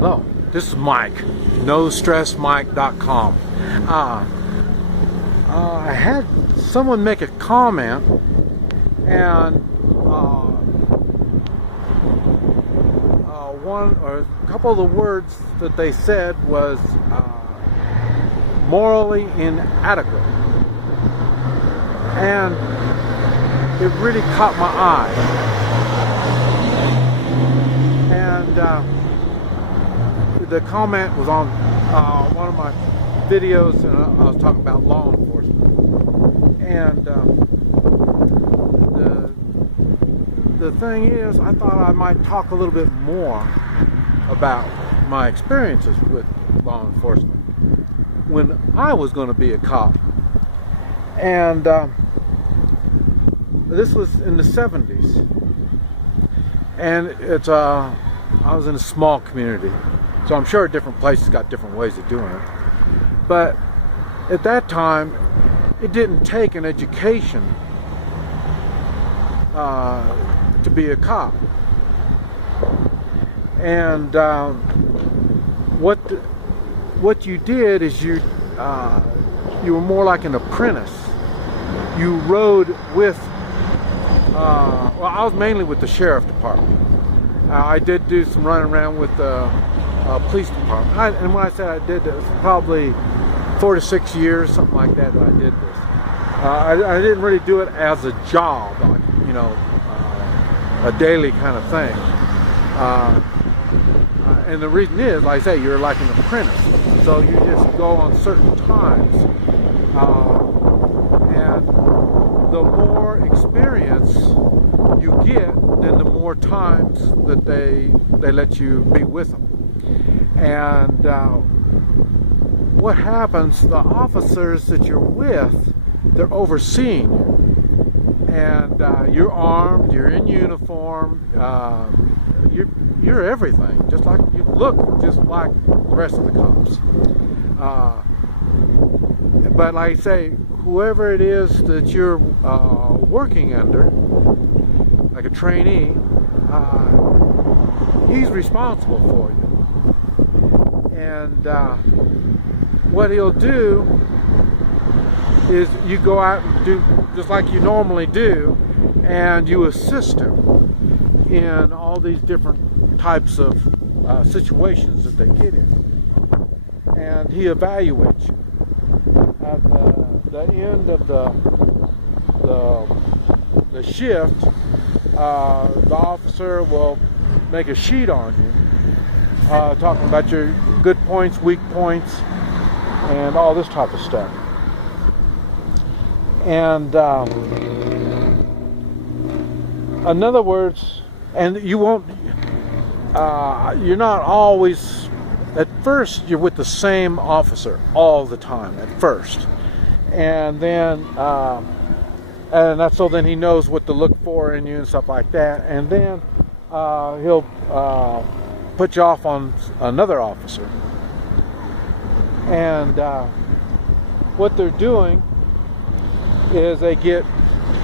Hello, this is Mike, NoStressMike.com. I had someone make a comment, and one or a couple of the words that they said was morally inadequate, and it really caught my eye. And the comment was on one of my videos, and I was talking about law enforcement. And the thing is, I thought I might talk a little bit more about my experiences with law enforcement when I was going to be a cop. And this was in the 70s, and it's I was in a small community, so I'm sure different places got different ways of doing it. But at that time, it didn't take an education to be a cop. And what you did is you were more like an apprentice. You rode with well, I was mainly with the sheriff department. I did do some running around with the police department. And when I said I did, it was probably 4 to 6 years, something like that, I did this. I didn't really do it as a job, like, you know, a daily kind of thing. And the reason is, like I say, you're like an apprentice. So you just go on certain times. And the more experience you get, then the more times that they let you be with them. And what happens, the officers that you're with, they're overseeing you. And you're armed, you're in uniform, you're everything. Just like you look just like the rest of the cops. But like I say, whoever it is that you're working under, like a trainee, he's responsible for you. And what he'll do is you go out and do just like you normally do, and you assist him in all these different types of situations that they get in. And he evaluates you. At the end of the shift, the officer will make a sheet on you, talking about your good points, weak points, and all this type of stuff. And in other words, and you won't, you're not always, at first you're with the same officer all the time at first. And then, and that's so then he knows what to look for in you and stuff like that. And then he'll put you off on another officer. And what they're doing is they get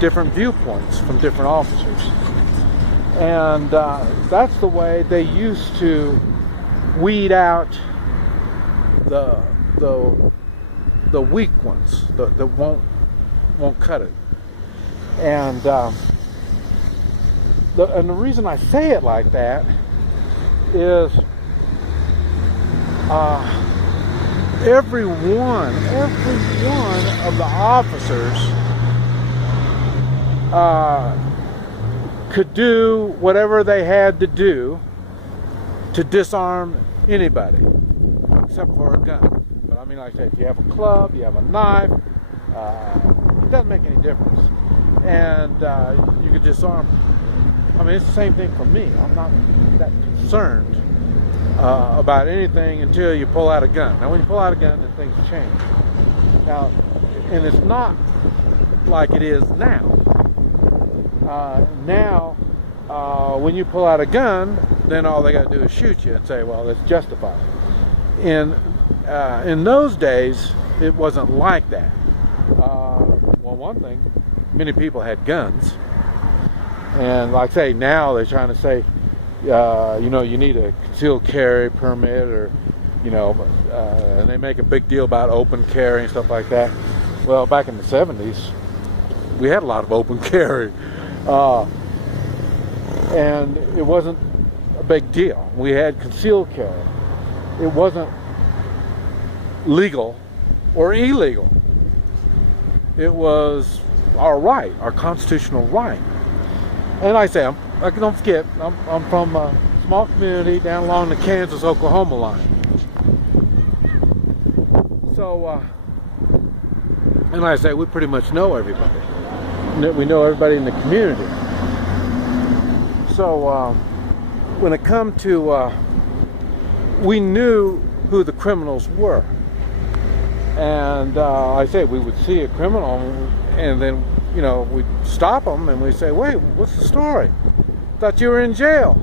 different viewpoints from different officers. And that's the way they used to weed out the weak ones that won't cut it. And the reason I say it like that is every one of the officers could do whatever they had to do to disarm anybody, except for a gun. But I mean, like I said, if you have a club, you have a knife, it doesn't make any difference. And you could disarm them. I mean, it's the same thing for me. I'm not that concerned about anything until you pull out a gun. Now, when you pull out a gun, then things change. Now, and it's not like it is now. Now, when you pull out a gun, then all they got to do is shoot you and say, well, that's justified. In those days, it wasn't like that. Well, one thing, many people had guns. And like I say, now they're trying to say, you know, you need a concealed carry permit, or, you know, and they make a big deal about open carry and stuff like that. Well, back in the 70s, we had a lot of open carry, and it wasn't a big deal. We had concealed carry. It wasn't legal or illegal. It was our right, our constitutional right. And like I say, don't forget, I'm from a small community down along the Kansas-Oklahoma line. So, and like I say, we pretty much know everybody. We know everybody in the community. So, when it come to, we knew who the criminals were. And like I say, we would see a criminal, and then, you know, we'd stop them and we'd say, wait, what's the story? Thought you were in jail.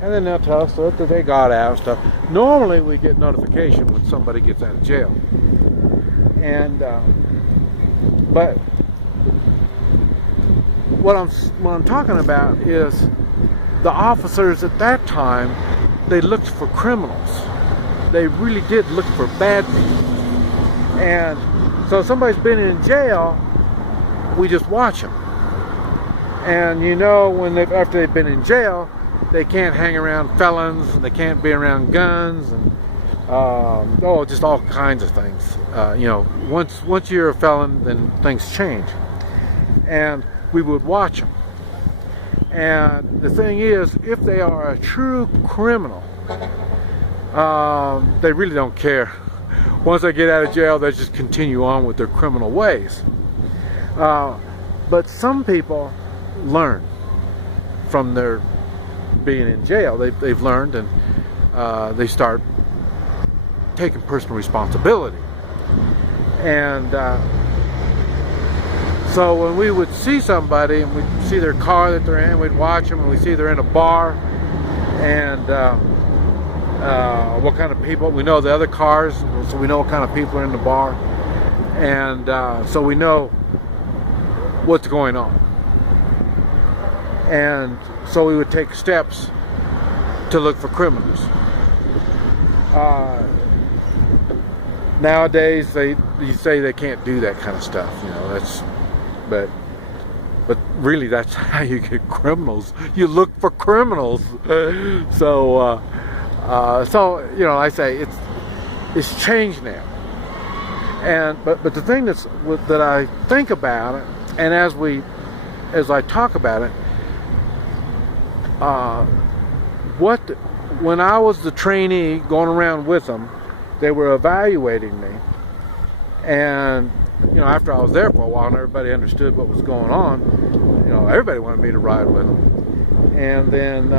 And then they'll tell us that they got out and stuff. Normally we get notification when somebody gets out of jail. And but what I'm talking about is the officers at that time, they looked for criminals. They really did look for bad people. And so if somebody's been in jail, we just watch them. And you know, when after they've been in jail, they can't hang around felons, and they can't be around guns, and just all kinds of things. You know, once you're a felon, then things change. And we would watch them. And the thing is, if they are a true criminal, they really don't care. Once they get out of jail, they just continue on with their criminal ways. But some people learn from their being in jail. They've learned, and they start taking personal responsibility. And so when we would see somebody and we'd see their car that they're in, we'd watch them, and we see they're in a bar, and what kind of people, we know the other cars, so we know what kind of people are in the bar, and so we know what's going on. And so we would take steps to look for criminals. Nowadays, you say they can't do that kind of stuff, you know. But really, that's how you get criminals. You look for criminals. So you know, I say it's changed now. And but the thing that I think about it, and as I talk about it, when I was the trainee going around with them, they were evaluating me, and you know, after I was there for a while and everybody understood what was going on, you know, everybody wanted me to ride with them. And then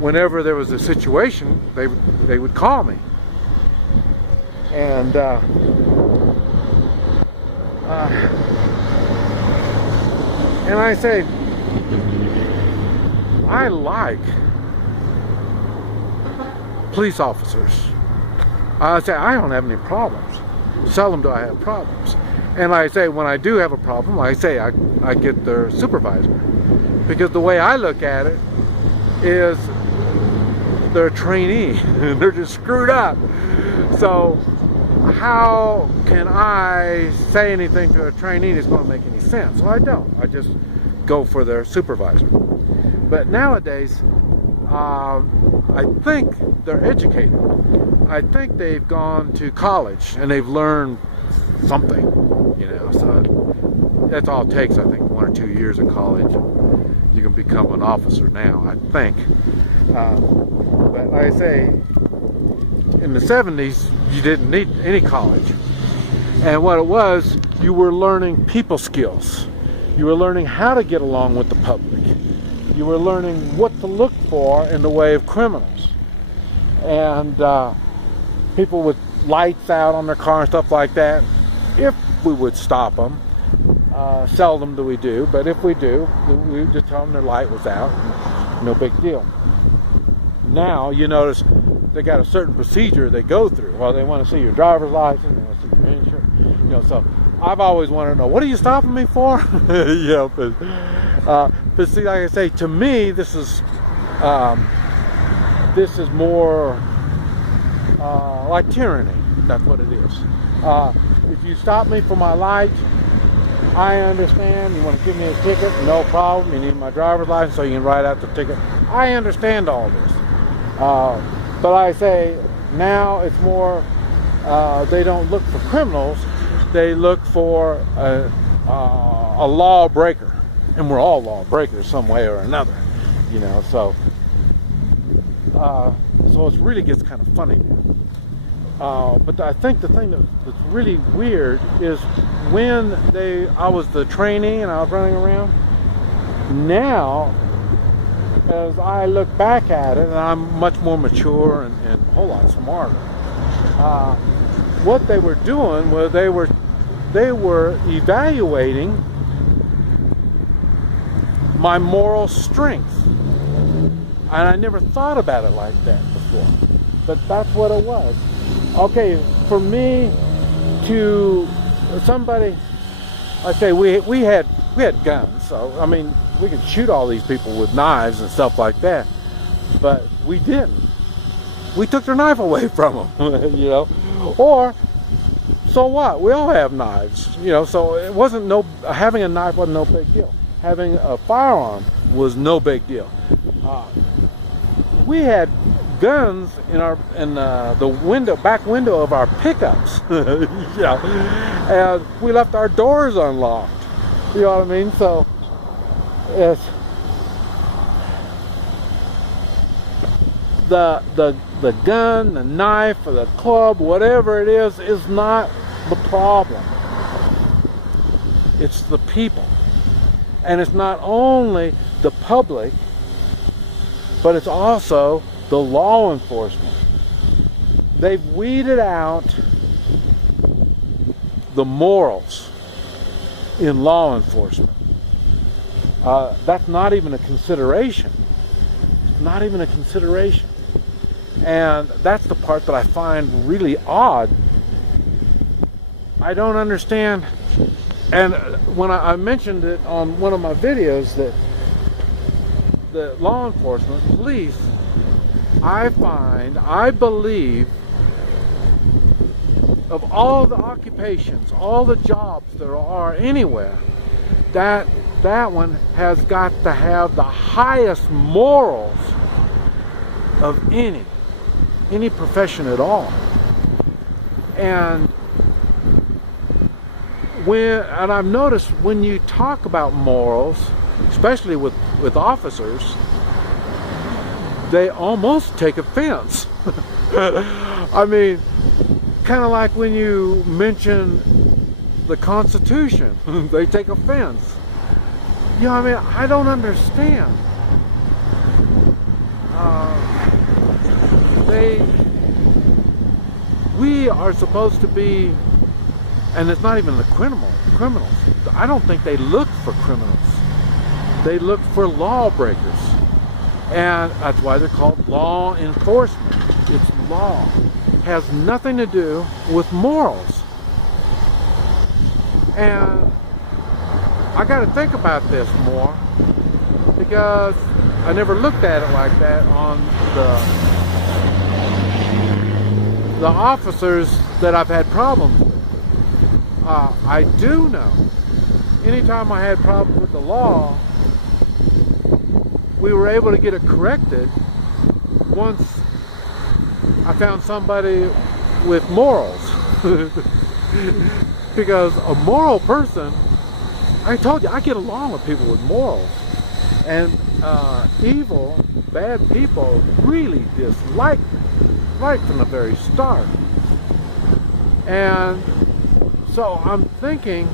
whenever there was a situation, they would call me, and I say, I like police officers. I say, I don't have any problems. Seldom do I have problems. And I say, when I do have a problem, I say I get their supervisor. Because the way I look at it is they're a trainee. They're just screwed up. So how can I say anything to a trainee that's going to make any sense? Well, I don't. I just go for their supervisor. But nowadays, I think they're educated. I think they've gone to college and they've learned something, you know. So that's all it takes, I think, 1 or 2 years of college. You can become an officer now, I think. But like I say, in the 70s, you didn't need any college. And what it was, you were learning people skills. You were learning how to get along with the public. You were learning what to look for in the way of criminals. And people with lights out on their car and stuff like that, if we would stop them, seldom do we do, but if we do, we just tell them their light was out, and no big deal. Now, you notice they got a certain procedure they go through. Well, they want to see your driver's license, they want to see your insurance, you know. So I've always wanted to know, what are you stopping me for? Yeah, but see, like I say, to me, this is This is more like tyranny. That's what it is. If you stop me for my light, I understand. You want to give me a ticket? No problem. You need my driver's license so you can write out the ticket. I understand all this. But I say now it's more, they don't look for criminals. They look for a lawbreaker. And we're all lawbreakers some way or another. You know, so it really gets kind of funny now. But I think the thing that's really weird is when I was the trainee and I was running around. Now, as I look back at it, and I'm much more mature and a whole lot smarter. What they were doing was they were evaluating my moral strength. And I never thought about it like that before. But that's what it was. Okay, for me to somebody, I say we had guns, so I mean we could shoot all these people with knives and stuff like that, but we didn't. We took their knife away from them, you know. Or so what? We all have knives, you know. So it wasn't having a knife wasn't no big deal. Having a firearm was no big deal. We had guns in the back window of our pickups. Yeah, and we left our doors unlocked. You know what I mean? So it's the gun, the knife, or the club, whatever it is not the problem. It's the people. And it's not only the public, but it's also the law enforcement. They've weeded out the morals in law enforcement. That's not even a consideration. Not even a consideration. And that's the part that I find really odd. I don't understand. And when I mentioned it on one of my videos that the law enforcement, police, I believe of all the occupations, all the jobs there are anywhere, that one has got to have the highest morals of any profession at all. And I've noticed when you talk about morals, especially with officers, they almost take offense. I mean, kind of like when you mention the Constitution, they take offense. You know, I mean, I don't understand. We are supposed to be, and it's not even the criminals. I don't think they look for criminals. They look for lawbreakers. And that's why they're called law enforcement. It's law. It has nothing to do with morals. And I got to think about this more, because I never looked at it like that on the officers that I've had problems with. I do know, anytime I had problems with the law, we were able to get it corrected once I found somebody with morals. Because a moral person, I told you, I get along with people with morals. And evil, bad people really dislike me, right from the very start. And so I'm thinking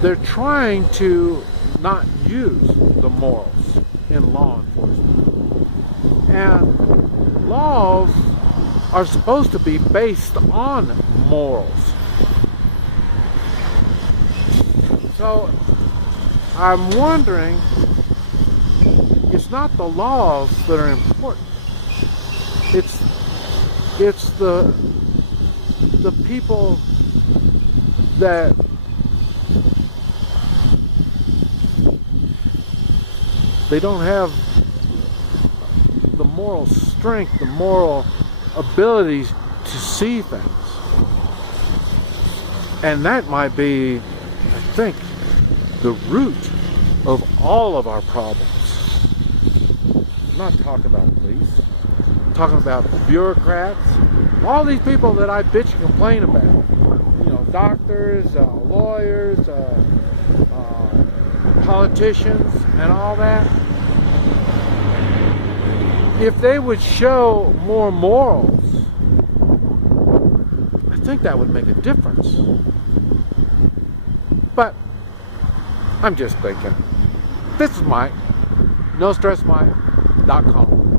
they're trying to not use the morals in law enforcement. And laws are supposed to be based on morals. So I'm wondering, it's not the laws that are important. It's the people that they don't have moral strength, the moral abilities to see things. And that might be, I think, the root of all of our problems. I'm not talking about police. I'm talking about the bureaucrats, all these people that I bitch and complain about. You know, doctors, lawyers, politicians, and all that. If they would show more morals, I think that would make a difference. But I'm just thinking. This is Mike. NoStressMike.com.